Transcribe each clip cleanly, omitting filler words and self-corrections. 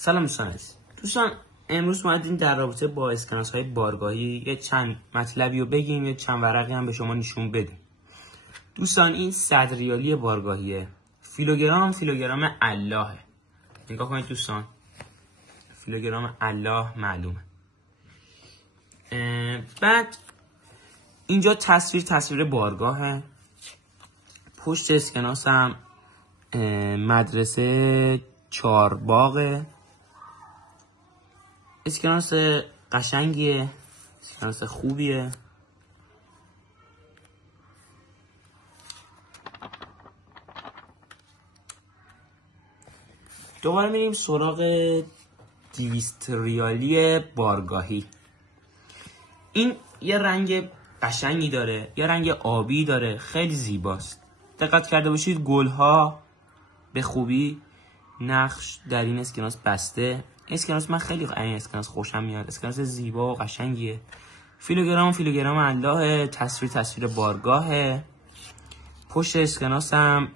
سلام دوستان امروز اومدیم در رابطه با اسکناس های بارگاهی یه چند مطلبی رو بگیم، یه چند ورقی هم به شما نشون بدیم. دوستان این 100 ریالی بارگاهیه. فیلوگرام اللهه. نگاه کنید دوستان، فیلوگرام الله معلومه. بعد اینجا تصویر بارگاهه. پشت اسکناس هم مدرسه چارباغه. اسکناس قشنگیه، اسکناس خوبیه. دوباره میریم سراغ 200 ریالی بارگاهی. این یه رنگ قشنگی داره، یه رنگ آبی داره، خیلی زیباست. دقت کرده باشید گلها به خوبی نقش در این اسکناس بسته. اسکناس من خیلی این اسکناس خوشم میاد، اسکناس زیبا و قشنگیه. فیلوگرام الله، تصویر بارگاهه. پشت اسکناس هم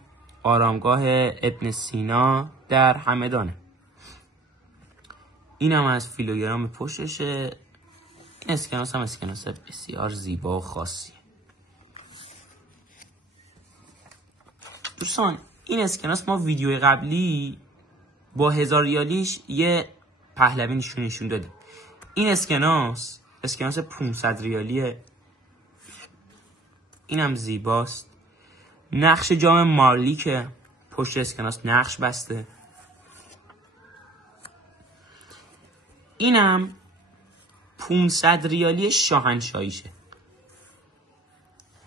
آرامگاه ابن سینا در همدانه. این هم از فیلوگرام پشتشه. این اسکناس هم اسکناس بسیار زیبا و خاصیه. دوستان این اسکناس ما ویدیو قبلی با 1000 ریالیش یه پهلوی نشون دادیم. این اسکناس 500 ریالیه. اینم زیباست. نقش جام مارلیکه. پشت اسکناس نقش بسته. اینم 500 ریالی شاهنشاهیشه.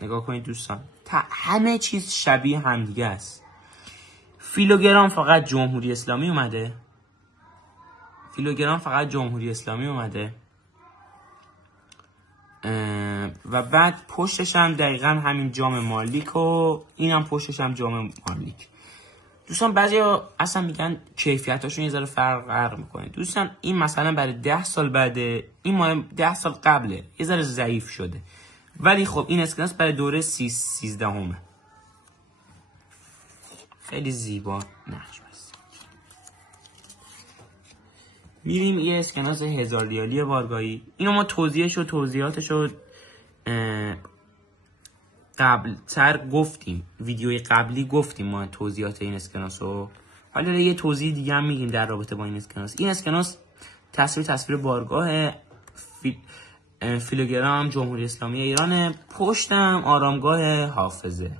نگاه کنید دوستان، همه چیز شبیه همدیگه است. فیلوگرام فقط جمهوری اسلامی اومده. و بعد پشتش هم دقیقا همین جام مارلیک و این هم پشتش هم جام مارلیک. دوستان بعضیا اصلا میگن کیفیتاشون یه ذره فرق میکنه. دوستان این مثلا برای 10 سال بعده، این مال 10 سال قبله، یه ذره ضعیف شده. ولی خب این اسکناس برای دوره 13 خیلی زیبا نقش بسته. میریم یه اسکناس 1000 ریالی بارگاهی. اینو ما توضیحاتشو قبل تر گفتیم، ویدیوی قبلی گفتیم ما توضیحات این اسکناسو. حالا یه توضیح دیگه هم میگیم در رابطه با این اسکناس. این اسکناس تصویر بارگاه فیلوگرام جمهوری اسلامی ایران. پشتم آرامگاه حافظه.